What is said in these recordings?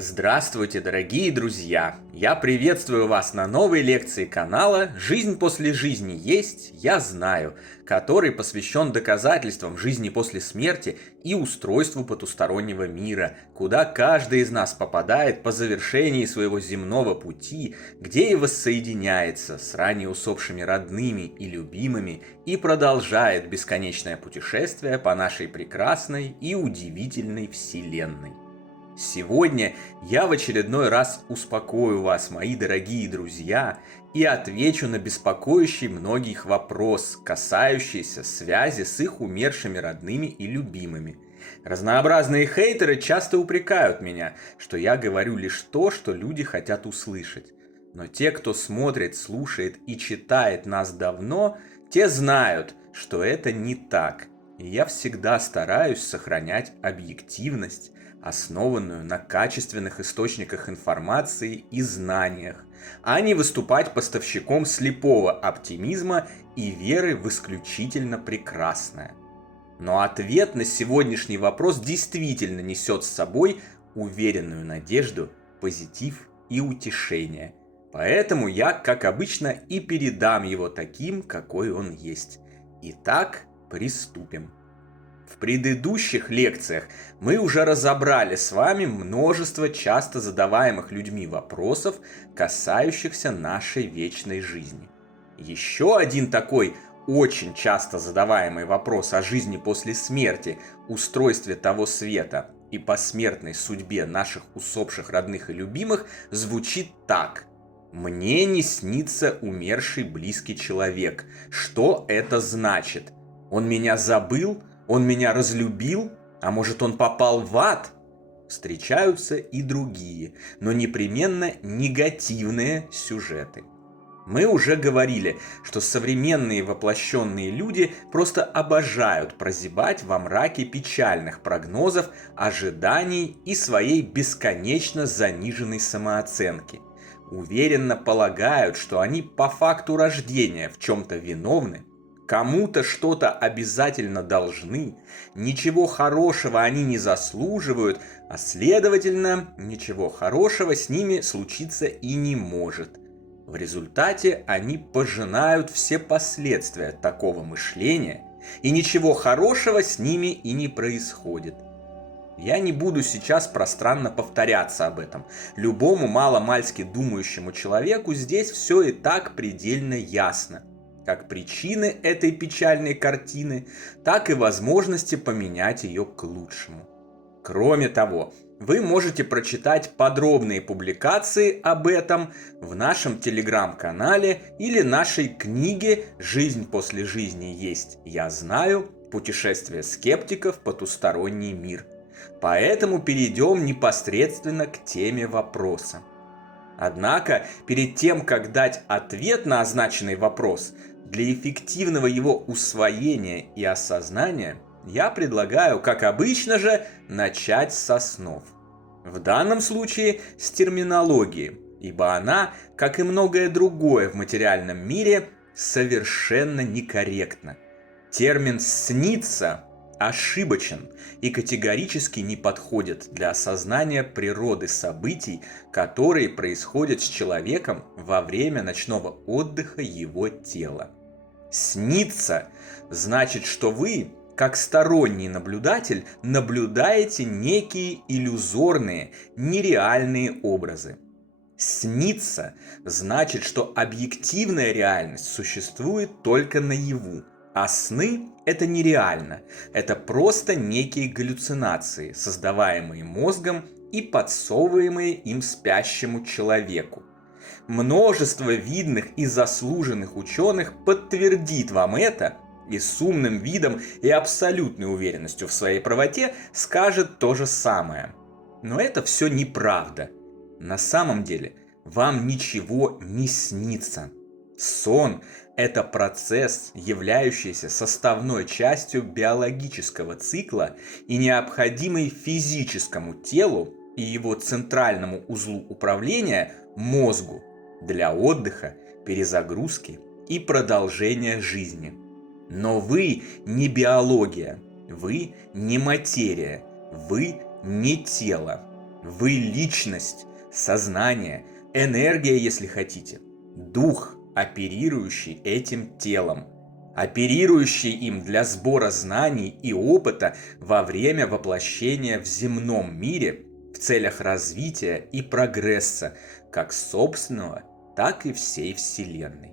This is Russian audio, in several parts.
Здравствуйте, дорогие друзья! Я приветствую вас на новой лекции канала «Жизнь после жизни есть, я знаю», который посвящен доказательствам жизни после смерти и устройству потустороннего мира, куда каждый из нас попадает по завершении своего земного пути, где и воссоединяется с ранее усопшими родными и любимыми и продолжает бесконечное путешествие по нашей прекрасной и удивительной Вселенной. Сегодня я в очередной раз успокою вас, мои дорогие друзья, и отвечу на беспокоящий многих вопрос, касающийся связи с их умершими родными и любимыми. Разнообразные хейтеры часто упрекают меня, что я говорю лишь то, что люди хотят услышать. Но те, кто смотрит, слушает и читает нас давно, те знают, что это не так. И я всегда стараюсь сохранять объективность, основанную на качественных источниках информации и знаниях, а не выступать поставщиком слепого оптимизма и веры в исключительно прекрасное. Но ответ на сегодняшний вопрос действительно несет с собой уверенную надежду, позитив и утешение. Поэтому я, как обычно, и передам его таким, какой он есть. Итак, приступим. В предыдущих лекциях мы уже разобрали с вами множество часто задаваемых людьми вопросов, касающихся нашей вечной жизни. Еще один такой очень часто задаваемый вопрос о жизни после смерти, устройстве того света и посмертной судьбе наших усопших родных и любимых звучит так. «Мне не снится умерший близкий человек. Что это значит? Он меня забыл? Он меня разлюбил? А может, он попал в ад?» Встречаются и другие, но непременно негативные сюжеты. Мы уже говорили, что современные воплощенные люди просто обожают прозябать во мраке печальных прогнозов, ожиданий и своей бесконечно заниженной самооценки. Уверенно полагают, что они по факту рождения в чем-то виновны, кому-то что-то обязательно должны, ничего хорошего они не заслуживают, а следовательно, ничего хорошего с ними случиться и не может. В результате они пожинают все последствия такого мышления, и ничего хорошего с ними и не происходит. Я не буду сейчас пространно повторяться об этом. Любому маломальски думающему человеку здесь все и так предельно ясно. Как причины этой печальной картины, так и возможности поменять ее к лучшему. Кроме того, вы можете прочитать подробные публикации об этом в нашем телеграм-канале или нашей книге «Жизнь после жизни есть, я знаю. Путешествие скептиков в потусторонний мир». Поэтому перейдем непосредственно к теме вопроса. Однако, перед тем, как дать ответ на означенный вопрос, для эффективного его усвоения и осознания я предлагаю, как обычно же, начать с основ. В данном случае с терминологии, ибо она, как и многое другое в материальном мире, совершенно некорректна. Термин «снится» ошибочен и категорически не подходит для осознания природы событий, которые происходят с человеком во время ночного отдыха его тела. Снится значит, что вы, как сторонний наблюдатель, наблюдаете некие иллюзорные, нереальные образы. Снится значит, что объективная реальность существует только наяву, а сны – это нереально, это просто некие галлюцинации, создаваемые мозгом и подсовываемые им спящему человеку. Множество видных и заслуженных ученых подтвердит вам это и с умным видом и абсолютной уверенностью в своей правоте скажет то же самое. Но это все неправда. На самом деле вам ничего не снится. Сон – это процесс, являющийся составной частью биологического цикла и необходимый физическому телу и его центральному узлу управления – мозгу для отдыха, перезагрузки и продолжения жизни. Но вы не биология, вы не материя, вы не тело. Вы личность, сознание, энергия, если хотите, дух, оперирующий этим телом, оперирующий им для сбора знаний и опыта во время воплощения в земном мире в целях развития и прогресса как собственного, так и всей Вселенной.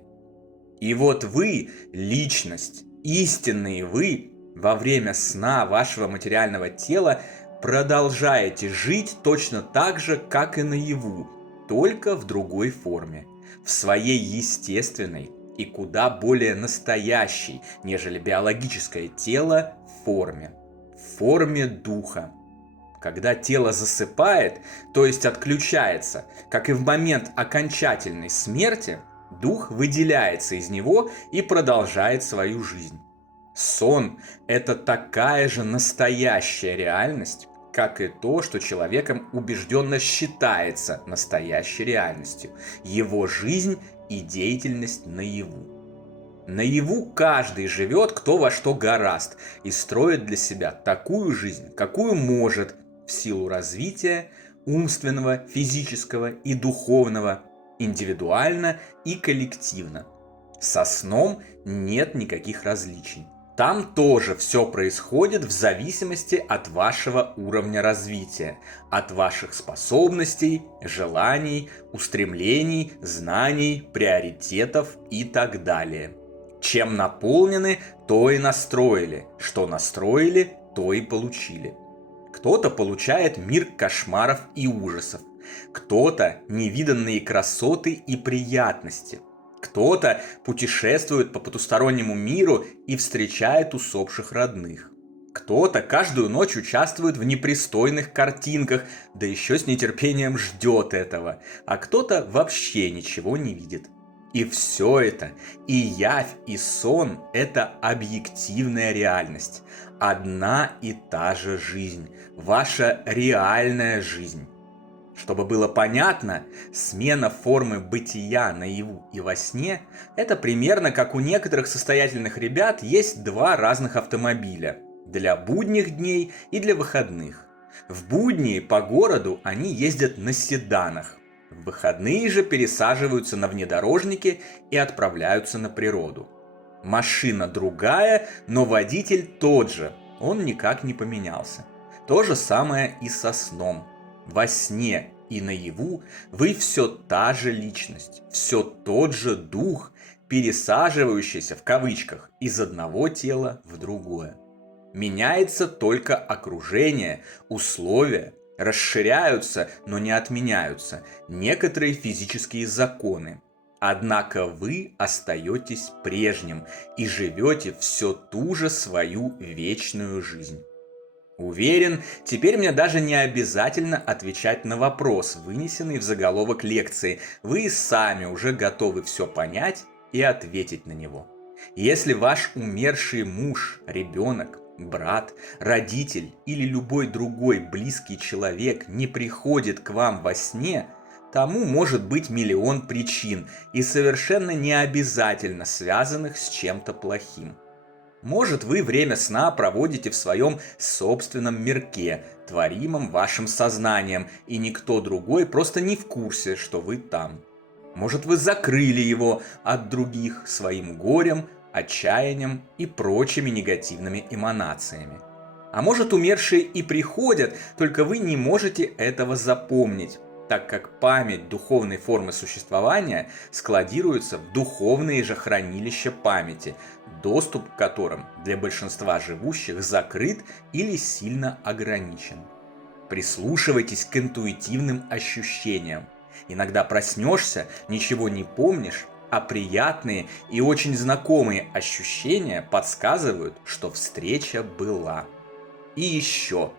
И вот вы, личность, истинные вы, во время сна вашего материального тела продолжаете жить точно так же, как и наяву, только в другой форме, в своей естественной и куда более настоящей, нежели биологическое тело, форме. В форме духа. Когда тело засыпает, то есть отключается, как и в момент окончательной смерти, дух выделяется из него и продолжает свою жизнь. Сон – это такая же настоящая реальность, как и то, что человеком убежденно считается настоящей реальностью, его жизнь и деятельность наяву. Наяву каждый живет кто во что горазд и строит для себя такую жизнь, какую может, в силу развития умственного, физического и духовного, индивидуально и коллективно. Со сном нет никаких различий. Там тоже все происходит в зависимости от вашего уровня развития, от ваших способностей, желаний, устремлений, знаний, приоритетов и так далее. Чем наполнены, то и настроили, что настроили, то и получили. Кто-то получает мир кошмаров и ужасов, кто-то невиданные красоты и приятности, кто-то путешествует по потустороннему миру и встречает усопших родных. Кто-то каждую ночь участвует в непристойных картинках, да еще с нетерпением ждет этого, а кто-то вообще ничего не видит. И все это, и явь, и сон – это объективная реальность. Одна и та же жизнь, ваша реальная жизнь. Чтобы было понятно, смена формы бытия наяву и во сне – это примерно как у некоторых состоятельных ребят есть два разных автомобиля – для будних дней и для выходных. В будни по городу они ездят на седанах, в выходные же пересаживаются на внедорожники и отправляются на природу. Машина другая, но водитель тот же, он никак не поменялся. То же самое и со сном. Во сне и наяву вы все та же личность, все тот же дух, пересаживающийся в кавычках из одного тела в другое. Меняется только окружение, условия, расширяются, но не отменяются некоторые физические законы. Однако вы остаетесь прежним и живете все ту же свою вечную жизнь. Уверен, теперь мне даже не обязательно отвечать на вопрос, вынесенный в заголовок лекции. Вы сами уже готовы все понять и ответить на него. Если ваш умерший муж, ребенок, брат, родитель или любой другой близкий человек не приходит к вам во сне, тому может быть миллион причин и совершенно не обязательно связанных с чем-то плохим. Может, вы время сна проводите в своем собственном мирке, творимом вашим сознанием, и никто другой просто не в курсе, что вы там. Может, вы закрыли его от других своим горем, отчаянием и прочими негативными эманациями. А может, умершие и приходят, только вы не можете этого запомнить, так как память духовной формы существования складируется в духовные же хранилища памяти, доступ к которым для большинства живущих закрыт или сильно ограничен. Прислушивайтесь к интуитивным ощущениям. Иногда проснешься, ничего не помнишь, а приятные и очень знакомые ощущения подсказывают, что встреча была. И еще.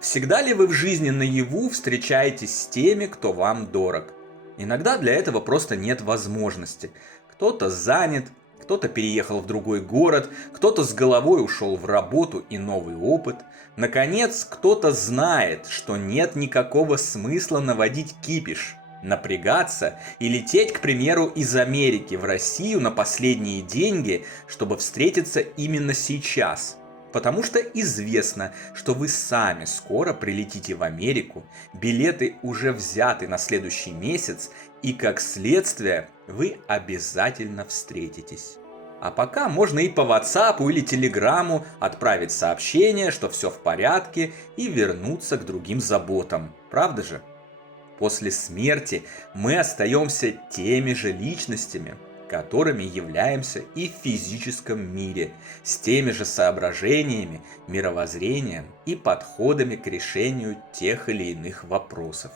Всегда ли вы в жизни наяву встречаетесь с теми, кто вам дорог? Иногда для этого просто нет возможности. Кто-то занят, кто-то переехал в другой город, кто-то с головой ушел в работу и новый опыт. Наконец, кто-то знает, что нет никакого смысла наводить кипиш, напрягаться и лететь, к примеру, из Америки в Россию на последние деньги, чтобы встретиться именно сейчас. Потому что известно, что вы сами скоро прилетите в Америку, билеты уже взяты на следующий месяц, и как следствие вы обязательно встретитесь. А пока можно и по WhatsApp или Телеграму отправить сообщение, что все в порядке, и вернуться к другим заботам. Правда же? После смерти мы остаемся теми же личностями, которыми являемся и в физическом мире, с теми же соображениями, мировоззрением и подходами к решению тех или иных вопросов.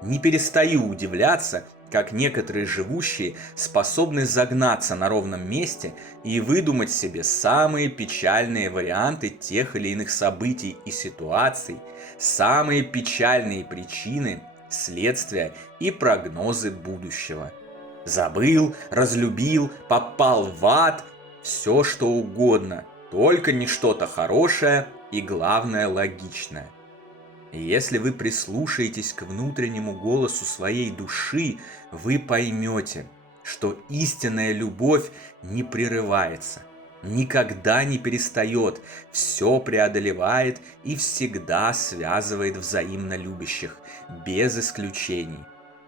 Не перестаю удивляться, как некоторые живущие способны загнаться на ровном месте и выдумать себе самые печальные варианты тех или иных событий и ситуаций, самые печальные причины, следствия и прогнозы будущего. Забыл, разлюбил, попал в ад, все что угодно, только не что-то хорошее и, главное, логичное. И если вы прислушаетесь к внутреннему голосу своей души, вы поймете, что истинная любовь не прерывается, никогда не перестает, все преодолевает и всегда связывает взаимно любящих, без исключений.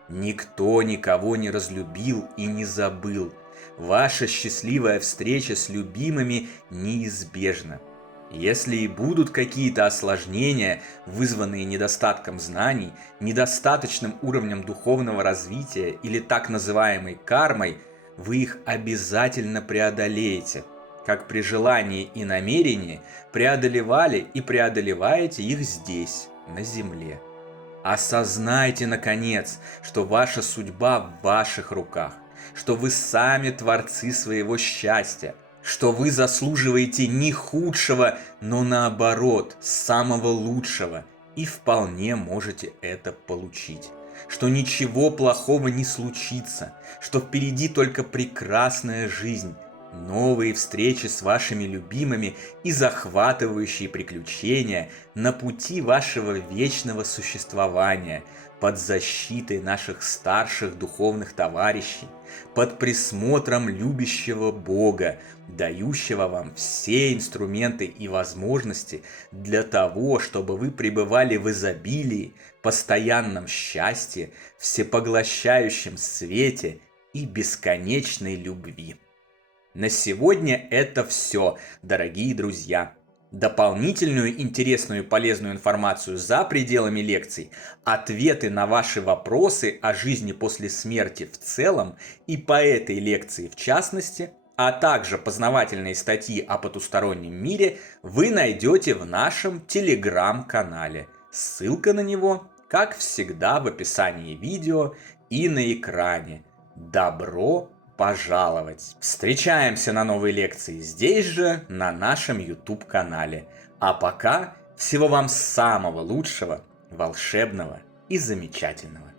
Никто никого не разлюбил и не забыл. Ваша счастливая встреча с любимыми неизбежна. Если и будут какие-то осложнения, вызванные недостатком знаний, недостаточным уровнем духовного развития или так называемой кармой, вы их обязательно преодолеете, как при желании и намерении преодолевали и преодолеваете их здесь, на земле. Осознайте, наконец, что ваша судьба в ваших руках, что вы сами творцы своего счастья, что вы заслуживаете не худшего, но наоборот, самого лучшего, и вполне можете это получить. Что ничего плохого не случится, что впереди только прекрасная жизнь, новые встречи с вашими любимыми и захватывающие приключения на пути вашего вечного существования, под защитой наших старших духовных товарищей, под присмотром любящего Бога, дающего вам все инструменты и возможности для того, чтобы вы пребывали в изобилии, постоянном счастье, всепоглощающем свете и бесконечной любви. На сегодня это все, дорогие друзья. Дополнительную интересную и полезную информацию за пределами лекций, ответы на ваши вопросы о жизни после смерти в целом и по этой лекции в частности, а также познавательные статьи о потустороннем мире вы найдете в нашем телеграм-канале. Ссылка на него, как всегда, в описании видео и на экране. Добро пожаловать! Встречаемся на новой лекции здесь же, на нашем YouTube-канале. А пока всего вам самого лучшего, волшебного и замечательного.